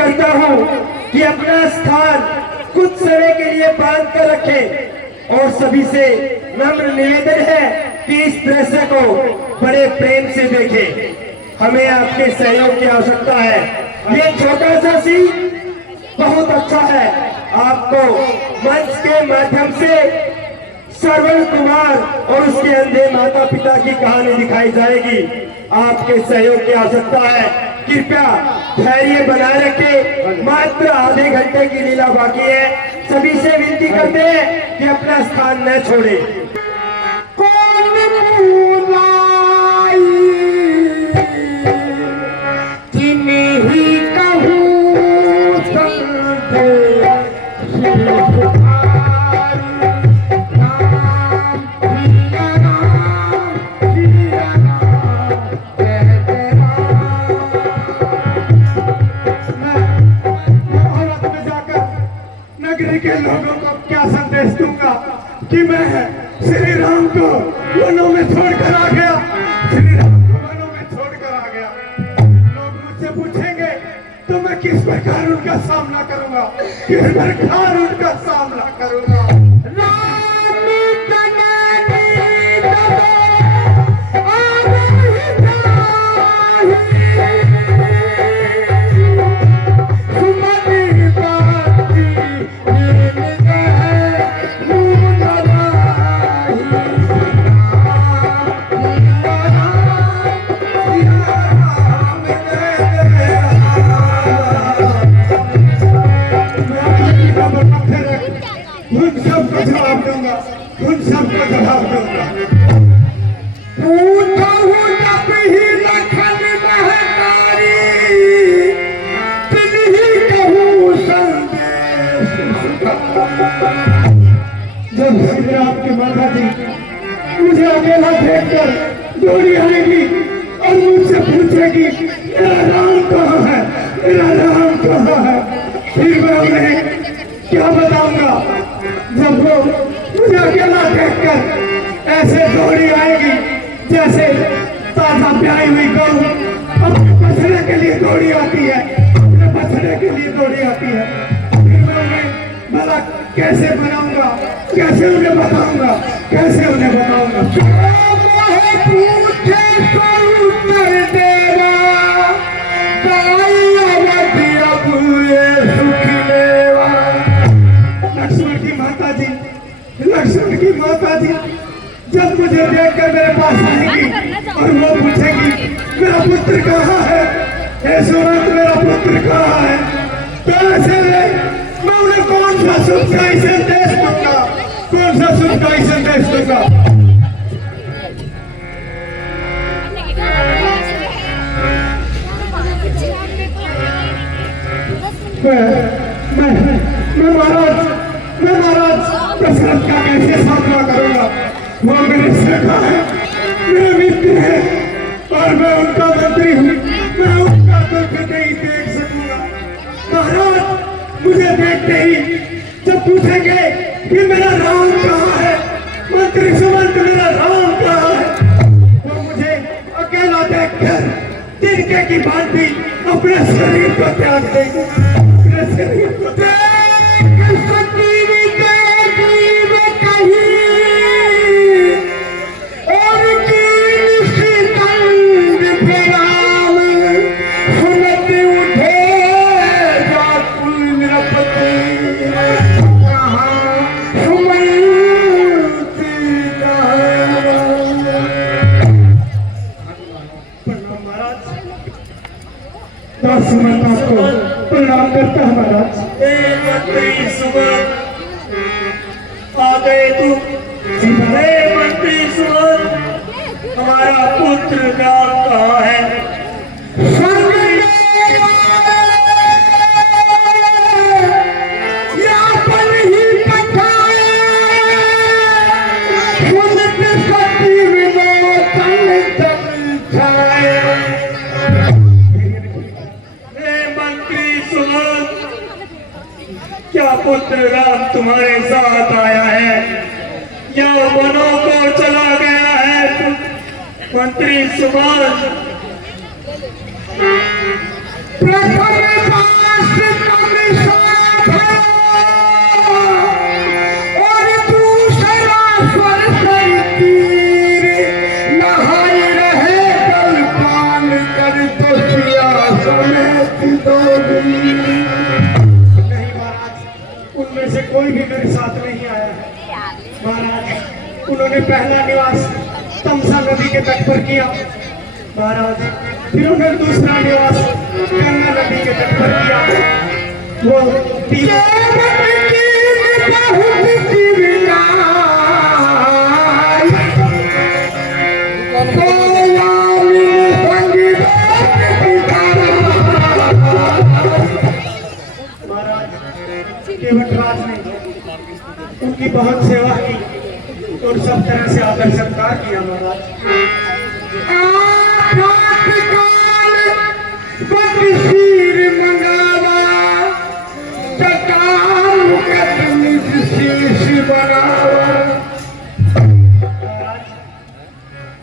करता हूँ कि अपना स्थान कुछ समय के लिए बांध कर रखें और सभी से नम्र निवेदन है कि इस दृश्य को बड़े प्रेम से देखें। हमें आपके सहयोग की आवश्यकता है। ये छोटा सा सीन बहुत अच्छा है। आपको मंच के माध्यम से श्रवण कुमार और उसके अंधे माता पिता की कहानी दिखाई जाएगी। आपके सहयोग की आवश्यकता है। कृपया धैर्य बनाए रखें। मात्र आधे घंटे की लीला बाकी है। सभी से विनती करते हैं कि अपना स्थान न छोड़े। के लोगों को क्या संदेश दूंगा कि मैं श्री राम को वनों में छोड़कर आ गया। श्री राम को वनों में छोड़कर आ गया। लोग मुझसे पूछेंगे तो मैं किस प्रकार उनका सामना करूंगा, किस प्रकार उनका सामना करूंगा। उन सबको जवाब दूंगा, उन सबको जवाब दूंगा। जब श्री राम की माता जी मुझे अकेला देखकर दौड़ी आएगी और मुझसे पूछेगी मेरा राम कहाँ है, मेरा राम कहाँ है, फिर मैं उन्हें क्या बताऊंगा। जब वो मुझे अकेला देखकर ऐसे दौड़ी आएगी जैसे ताजा ब्याही हुई गऊ अपने बछड़े के लिए दौड़ी आती है, अपने बछड़े के लिए दौड़ी आती है, फिर मैं उन्हें भला कैसे बनाऊंगा, कैसे उन्हें बताऊंगा, कैसे उन्हें बताऊंगा। लक्ष्मण की माता जी जब मुझे देखकर मेरे पास आएगी और वो पूछेगी मेरा पुत्र कहाँ है, यशोवंत मेरा पुत्र कहाँ है, तो ऐसे में मैं उन्हें कौन सा सुखदायी संदेश दूंगा, कौन सा सुखदायी संदेश दूंगा। मैं महाराज दशरथ का कैसे सामना करूंगा। वो मेरे सखा है, मेरे मित्र है और मैं उनका मंत्री हूँ। मैं उनका दुख नहीं देख सकूंगा। महाराज मुझे देखते ही जब पूछेंगे कि मेरा राम कहाँ है, मंत्री सुमंत मेरा राम कहाँ है, वो मुझे अकेला देखकर तिनके की भांति अपने शरीर को त्याग देंगे, अपने शरीर को त्याग। प्रणाम करता है महाराज। मंत्री सुमन आ गए तुम। मंत्री सुमन हमारा पुत्र राम कहाँ है? क्या पुत्र राम तुम्हारे साथ आया है या वनों को चला गया है? मंत्री सुमन दोगी। नहीं महाराज, उनमें से कोई भी मेरे साथ नहीं आया है महाराज। उन्होंने पहला निवास तमसा नदी के तट पर किया महाराज, फिर उन्होंने दूसरा निवास गंगा नदी के तट पर किया। वो केवटराज ने उनकी बहुत सेवा की और सब तरह से आदर सत्कार किया महाराज।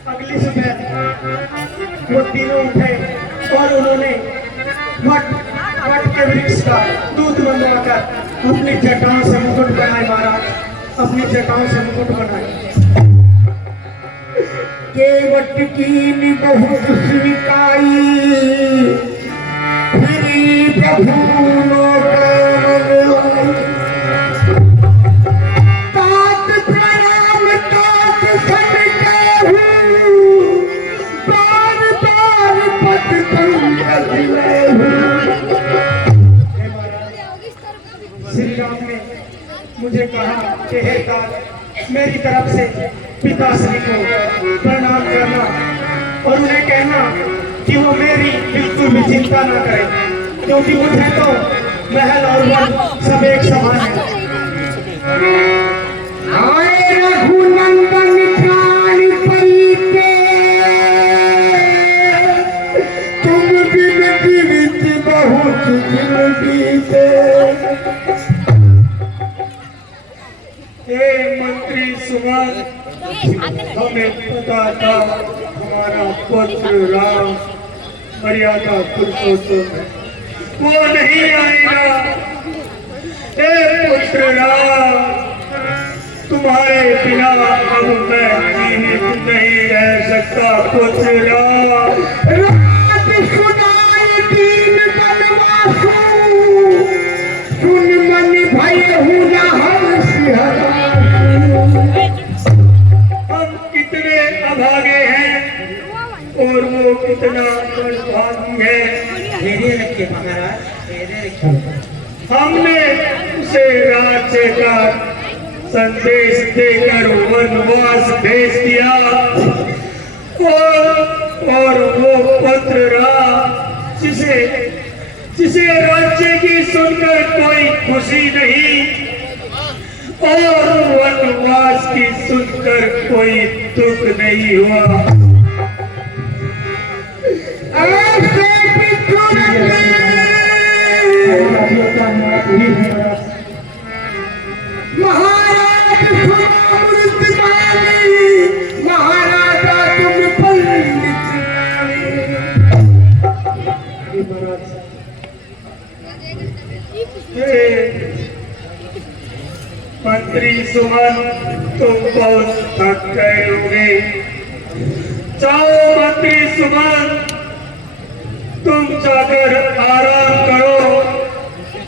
अगली सुबह वो तीनों उठे और उन्होंने वट के वृक्ष का दूध बनवाकर अपनी जटाओं से मुकुट बनाए महाराज, अपनी जटाओं से मुकुट बनाए। केवट की बहुत स्वीकाई फिर प्रभु तात प्रणाम तात सटके हूँ, बार बार पद पंकज ले हूँ। श्री राम ने मुझे कहा कि हे तात, मेरी तरफ से पिताश्री को प्रणाम करना और उन्हें कहना कि वो मेरी बिल्कुल भी चिंता न करें, क्योंकि मुझे तो महल और वन सब एक समान है। आए रघुनंदन प्राण परिते, तुम बिन जीवित बहुत दिन बीते। मंत्री सुमन, हमें पता था हमारा पुत्र राम मर्यादा पुरुषोत्तम है, वो नहीं आएगा। हे पुत्र राम, तुम्हारे बिना अब मैं जीवित नहीं रह सकता। पुत्र राम, रात सुनाए दीन बनवासु, सुन मन भय हूँ ना हम सिहरा। हम कितने अभागे हैं और वो कितना बलवान है। धैर्य रखिए महाराज, धैर्य रखिए। हमने उसे राज्य का संदेश देकर वनवास भेज दिया और वो पुत्र राम जिसे राज्य की सुनकर कोई खुशी नहीं और वनवास की सुनकर कोई दुख नहीं हुआ। महाराज महाराजा तुम मंत्री सुमन, तुम बहुत थक गए होगे। जाओ मंत्री सुमन, तुम जाकर आराम करो,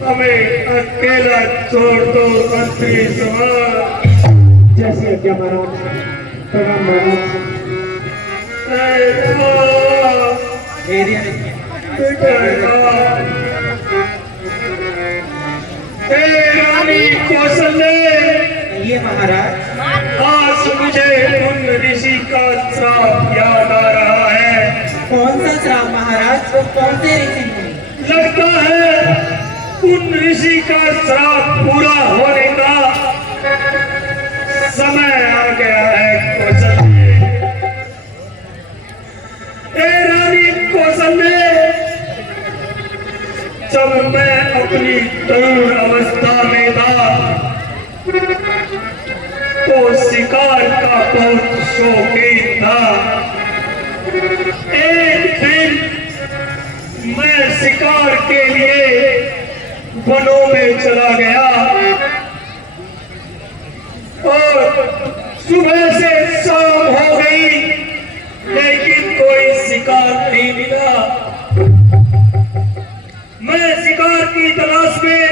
हमें अकेला छोड़ दो। मंत्री सुमन, जैसे आज्ञा महाराज। प्रणाम महाराज। धैर्य रखिए। रानी कौशल्य, ये महाराज, आज मुझे उन ऋषि का श्राप याद आ रहा है। कौन सा श्राप महाराज? वो कौन से ऋषि हैं? लगता है उन ऋषि का श्राप पूरा होने का समय आ गया है। कौशल्य, रानी कौशल्य, जब मैं अपनी तरुण अवस्था में था तो शिकार का बहुत शौकीन था। एक दिन मैं शिकार के लिए वनों में चला गया और सुबह से शाम हो गई, लेकिन कोई शिकार नहीं मिला। मैं की तलाश में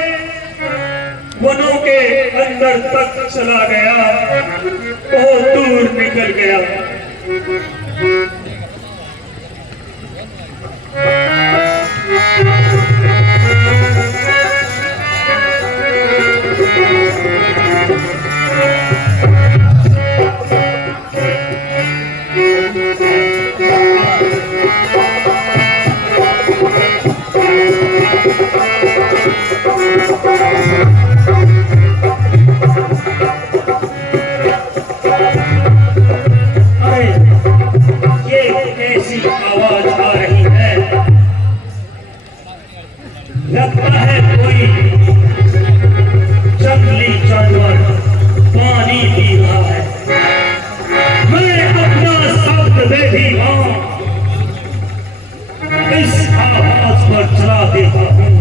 वनों के अंदर तक चला गया, बहुत दूर निकल गया। लगता है कोई जंगली जानवर पानी पी रहा है। मैं अपना शब्द में भी इस आवाज पर चला देता हूँ।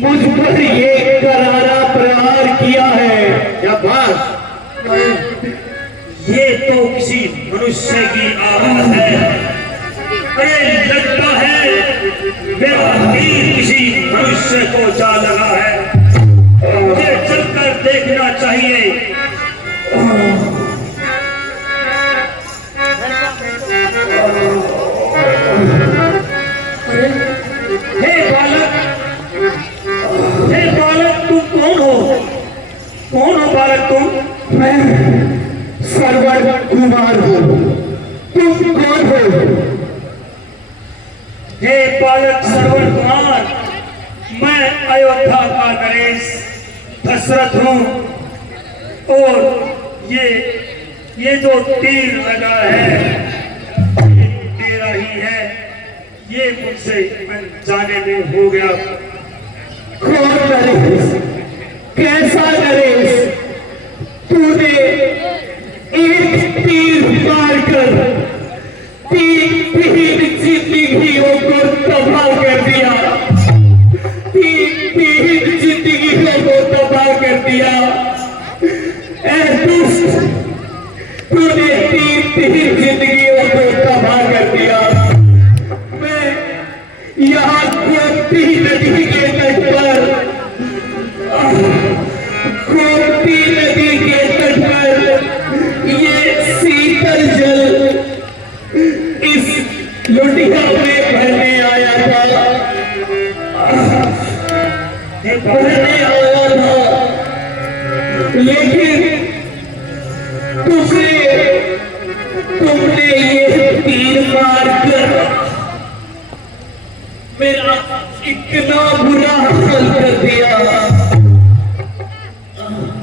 मुझ पर ये करारा प्रहार किया है। क्या बात? ये तो किसी मनुष्य की आवाज है। अरे लगता है मेरा तीर किसी मनुष्य को जा लगा है। मुझे चलकर देखना चाहिए। कौन हो बालक तुम? मैं श्रवण कुमार हूँ। तुम कौन हो? हे बालक श्रवण कुमार, मैं अयोध्या का नरेश दशरथ हूँ। और ये जो तीर लगा है ये तेरा ही है। ये मुझसे जाने में हो गया। कौन नरेश? कैसा नरेश? तूने एक तीर मारकर तीन जिंदगियों को तबाह कर दिया। तीन जिंदगियों को तबाह कर दिया। तूने तीन जिंदगियों को तबाह कर दिया। मैं यहाँ गोमती नदी के तट पर ये शीतल जल इस लुटिया में भरने आया था। लेकिन तुमने ये तीर मार कर मेरा इतना बुरा हाल कर दिया।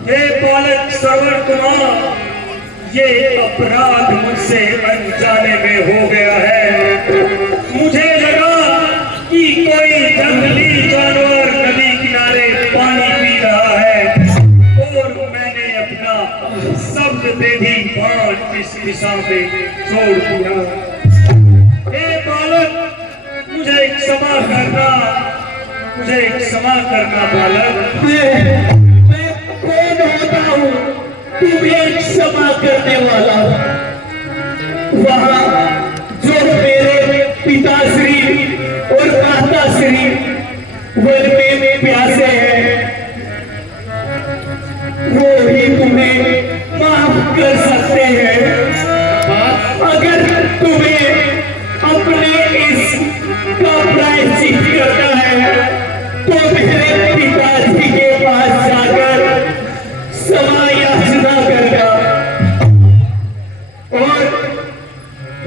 हे बालक श्रवण कुमार, ये अपराध मुझसे अनजाने में हो गया है। मुझे लगा कि कोई जंगली जानवर नदी किनारे पानी पी रहा है और मैंने अपना शब्द दे दी बाण इस दिशा में छोड़ दिया। हे बालक, मुझे क्षमा करना बालक। मैं कौन होता हूँ तुम्हें क्षमा करने वाला? वहाँ जो मेरे पिताश्री और माताश्री वन में प्यासे हैं, वो ही तुम्हें माफ कर सकते हैं। अगर तुम्हें अपने इस का प्रायश्चित करना है तो मेरे पिताजी के पास जाकर क्षमा याचना करना। और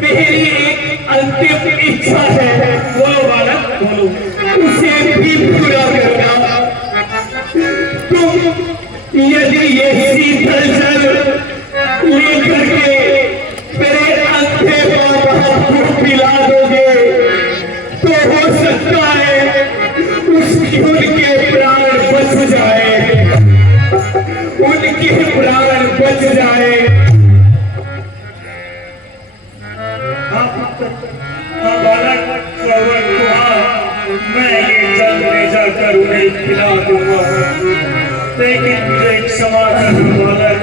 मेरी एक अंतिम इच्छा है। बोलो बालक, बोलो। उसे भी पूरा करना। तुम यदि ये शीतल जल लेकर के मेरे अंधे बाप को पिला दोगे तो हो सकता है उनके प्राण बच जाए। उनके प्राण बच जाए। हाँ बालक, मैं ये जल ले जाकर उन्हें पिला दूंगा, लेकिन मुझे एक समाधान मालक,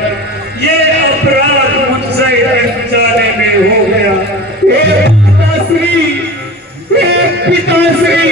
ये अपराध मुझसे अनजाने में हो गया। पिताश्री, पिताश्री,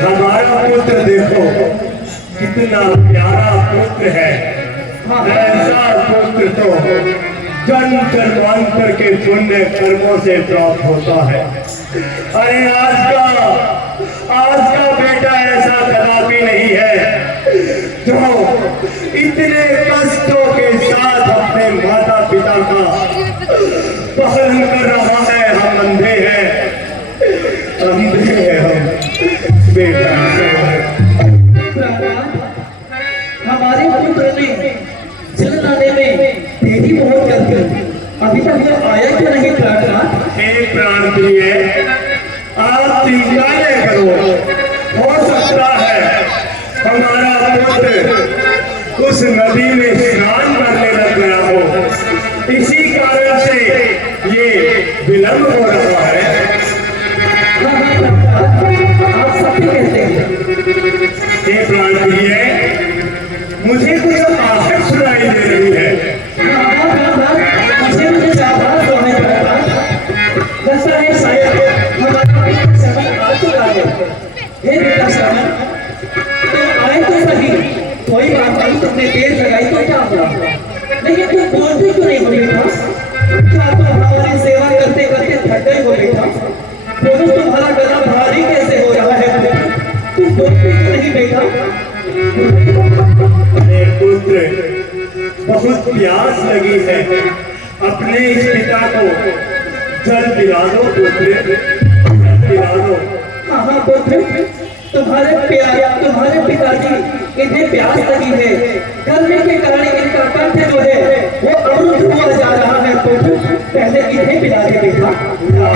हमारा पुत्र देखो कितना प्यारा पुत्र है। ऐसा पुत्र तो जन्म जन्मांतर के पुण्य कर्मों से प्राप्त होता है। अरे आज का बेटा ऐसा कदापि नहीं है जो इतने कष्टों के साथ अपने माता पिता का पालन कर रहा है। हम अंधे हैं, हम बेटा। हमारे पुत्र ने जन्म लाने में देरी बहुत कर दी, अभी तक वो आया क्यों नहीं? प्रार्थना हे प्राण प्रिय, आप चिंता न करो, हो सकता है हमारा पुत्र उस नदी में स्नान करने लग गया हो, इसी कारण से ये विलंब हो रहा है। आप सब कहते हैं। हे प्राण प्रिय, मुझे कुछ आहट सुनाई दे रही है। मुझे आवाज सुनाई दे रहा है, लगता है शायद हमारा समय आ चुका है। हे बेटा श्रवण, तुम आए तो सही, कोई बात नहीं, तुमने देर लगाई तो क्या हुआ, लेकिन तुम बोलते क्यों नहीं हो बेटा? क्या तुम हमारी सेवा करते करते थक गए हो बेटा? बोलो, तुम्हारा गला भारी कैसे हो रहा है? तुम बोलते क्यों नहीं बेटा? पुत्र, बहुत प्यास लगी है, अपने इस पिता को जल पिला दो पुत्र, जल पिला दो। हाँ पुत्र, तुम्हारे पिताजी इन्हें प्यास लगी है, गर्मी के कारण इनका कंठ जो है वो अवरुद्ध हुआ जा रहा है। पुत्र, पहले इन्हें पिला दे बेटा। ना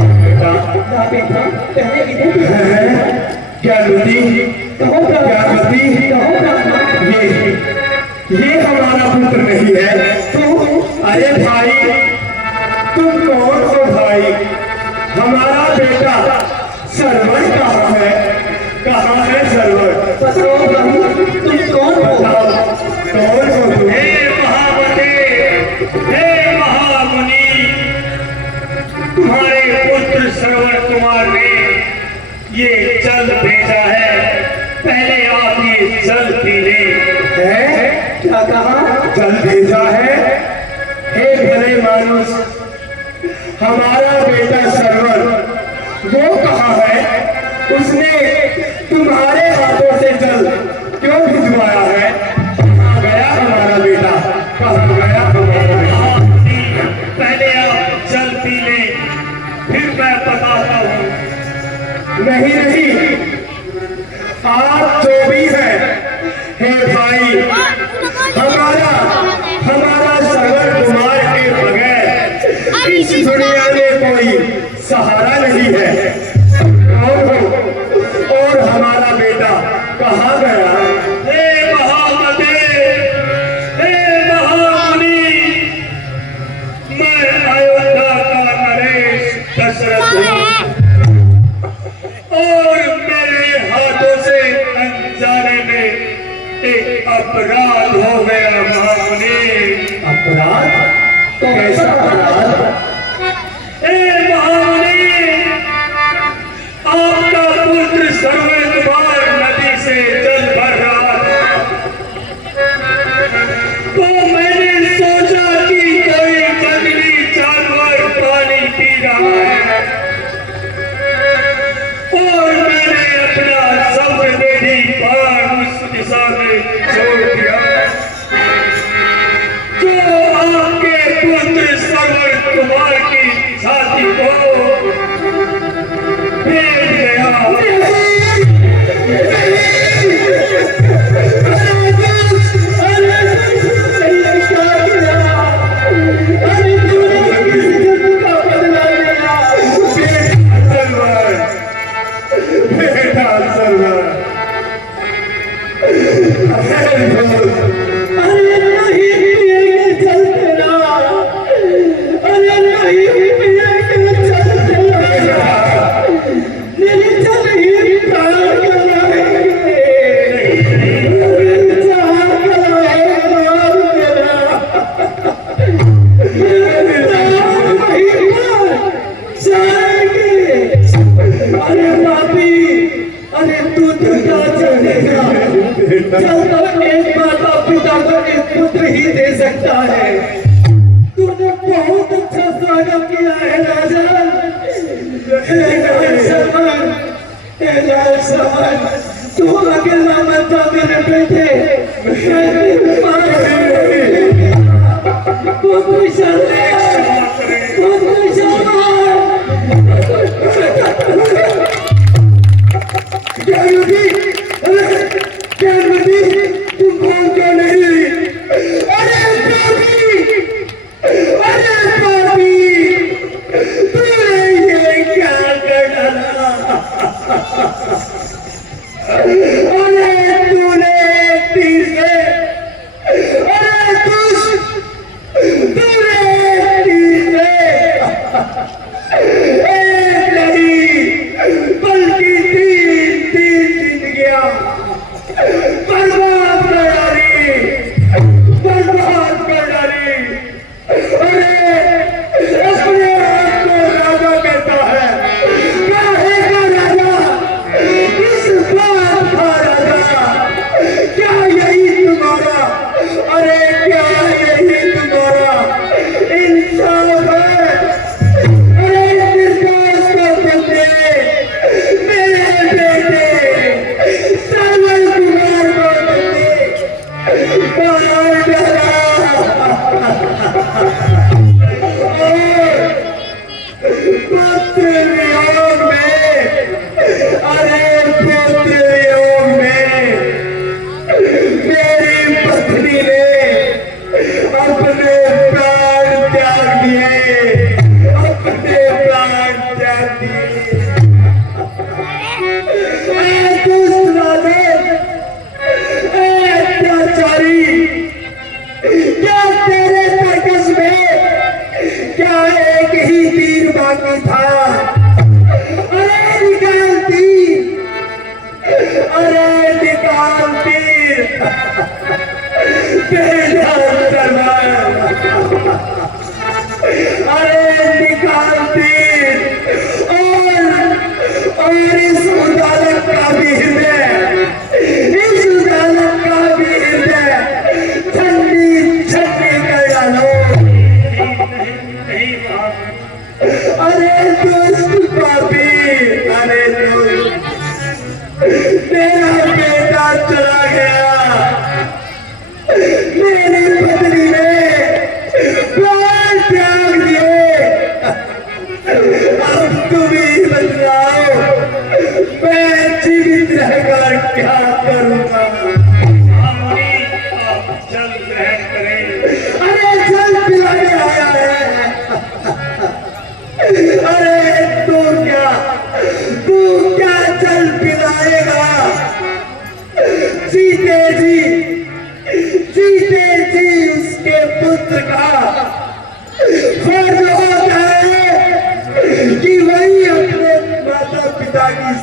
बेटा, पहले इन्हें पिला दे। क्या नदी, कहो ये हमारा पुत्र नहीं है। अरे भाई, तुम कौन हो भाई? हमारा बेटा सरवर कहाँ है? कहाँ है सरवर? तुम कौन हो? कौन हो तुम? हे महावते, हे महामुनि, तुम्हारे पुत्र सरवर कुमार ने ये जल भेजा है, पहले आप ये जल पी ले। है? क्या कहा? जल भेजा है? हे भले मानुष, हमारा बेटा सरवर वो कहाँ है? उसने तुम्हारे हाथों से जल क्यों भिजवाया है? कहाँ गया हमारा बेटा? कहाँ गया हमारा बेटा? पहले आप जल पी ले, फिर मैं बताता हूँ। नहीं, आप जो भी है, हे भाई, हमारा सरवर कुमार के बगैर इस दुनिया में कोई सहारा नहीं है। और हमारा बेटा कहाँ गया? हे महामते, हे महामुनि, मैं अयोध्या का नरेश दशरथ हूँ और मेरे हाथों से अनजाने में एक अपराध हो गया। महामुनि, अपराध? कैसा महाराज? महामुनि, आपका पुत्र सर्वकुमार नदी से जल भर रहा था, तो मैंने सोचा कि कोई जंगली जानवर पानी पी रहा है, और मैंने अपना संवेदी बाण उस दिशा में छोड़ दिया, जो आपके पुत्र सर्वर कुमार की छाती को भेज गया। एक माता पिता को एक पुत्र ही दे सकता है। तूने बहुत अच्छा स्वागत किया है राजा। तू अकेला मत जा मेरे बेटे,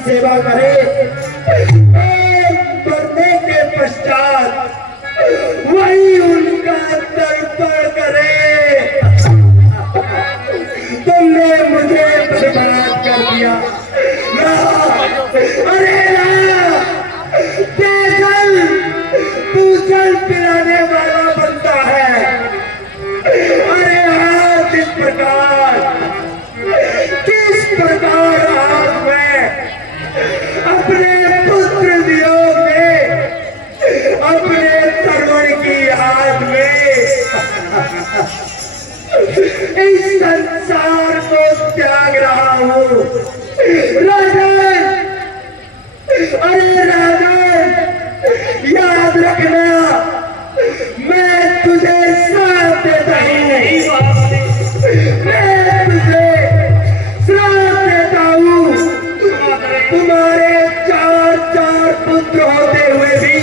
सेवा करे, मरने के पश्चात वही उनका तर्पण करे। संसार को त्याग रहा हूँ। राजन, अरे राजन, याद रखना, मैं तुझे श्राप देता हूँ, मैं तुझे श्राप देता हूँ। तुम्हारे 4 पुत्र होते हुए भी,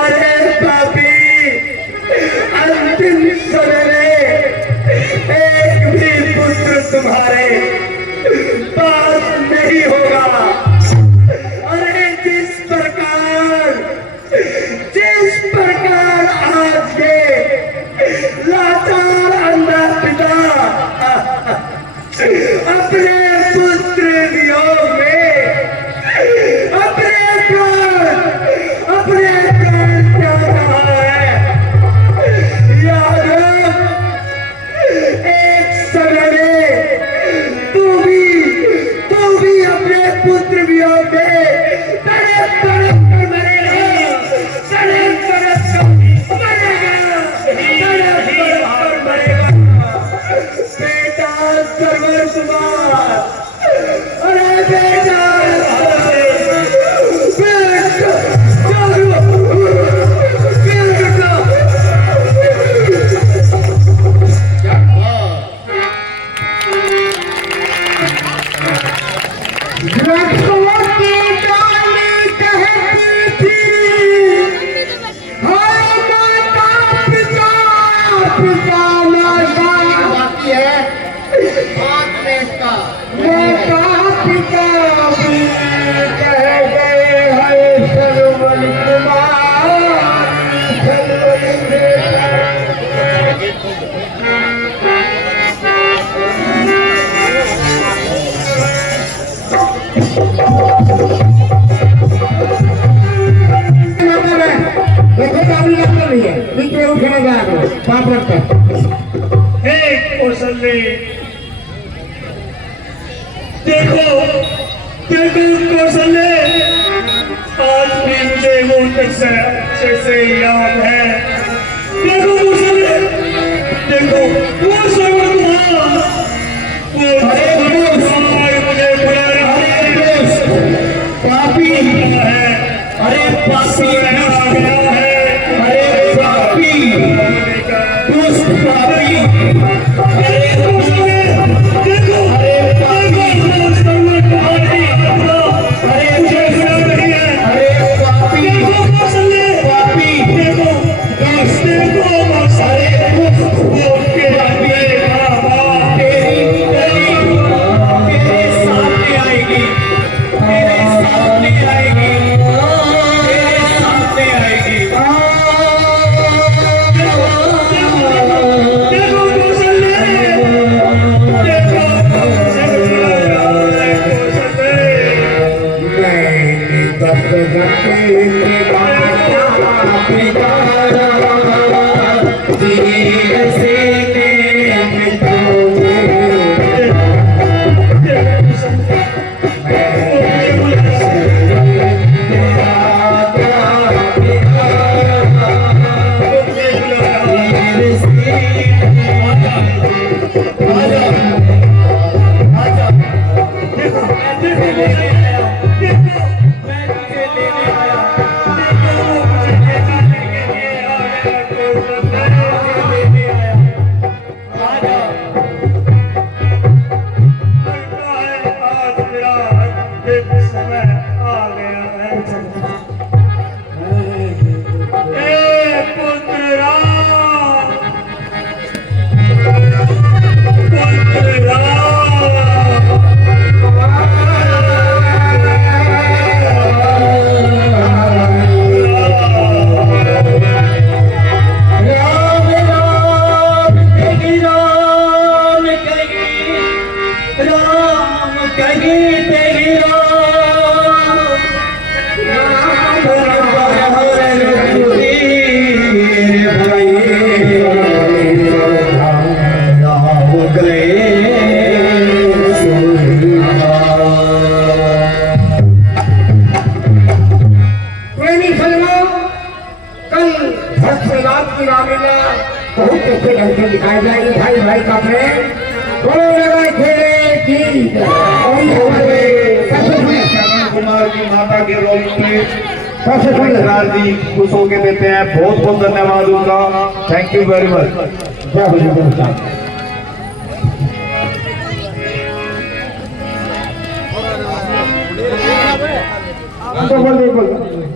अरे पापी, अंतिम समय में एक भी पुत्र तुम्हारे पास नहीं होगा। अरे जिस प्रकार आज के लाचार अंधा पिता अपने पुत्र वियोग में अपने प्राण त्याग रहा है, याद रख, एक समय में तू भी अपने पुत्र वियोग में तड़प तड़प कर मरेगा, तड़प तड़प कर मरेगा, तड़प तड़प कर मरेगा। बेटा सरवर कुमार, अरे बेटा, देखो कौशल्य, आज भी मुझे वो से याद है। देखो कौशल्य, देखो वो श्रवण कुमार, मुझे बुला रहा है, पापी है, अरे पापी आ गया है, अरे पापी, दुष्ट पापी, अरे कौशल्य, देखो, अरे पापी, बहुत अच्छे ढंग से दिखाई जाएगी भाई भाई का प्रेम। श्रवण कुमार की माता के रोल में राज जी खुश होके देते हैं। बहुत बहुत धन्यवाद उनका। Thank you very much.